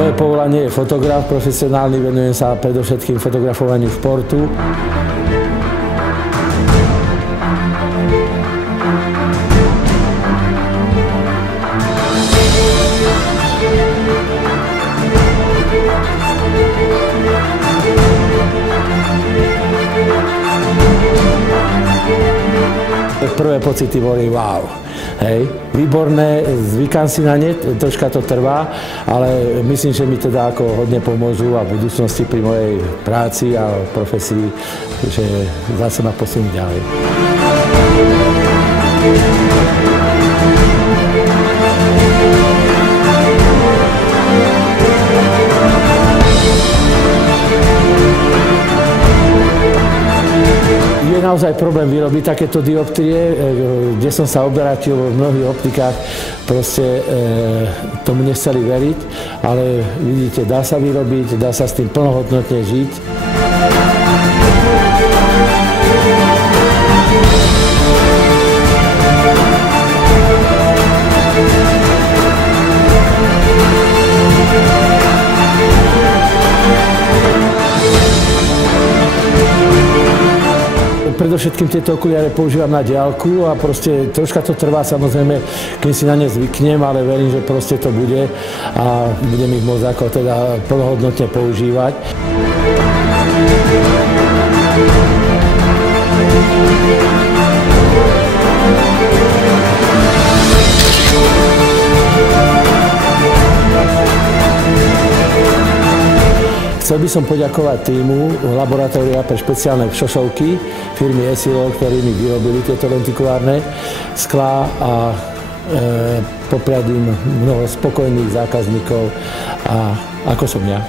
Moje povolanie je fotograf profesionálny, venujem sa predovšetkým fotografovaniu športu. Prvé pocity boli wow. Hej, výborné, zvykám si na ne, troška to trvá, ale myslím, že mi teda ako hodne pomôžu a v budúcnosti pri mojej práci a profesii, že zase ma posunú ďalej. Je naozaj problém vyrobiť takéto dioptrie, kde som sa obratil v mnohých optikách, proste tomu nechceli veriť, ale vidíte, dá sa vyrobiť, dá sa s tým plnohodnotne žiť. Predovšetkým tieto okuliare používam na diaľku a proste troška to trvá, samozrejme, kým si na ne zvyknem, ale verím, že proste to bude a budem ich môcť ako teda plnohodnotne používať. Chcel by som poďakovať týmu Laboratória pre špeciálne šošovky firmy Essilor, ktorí mi vyrobili tieto lentikulárne sklá a popriať im mnoho spokojných zákazníkov a ako som ja.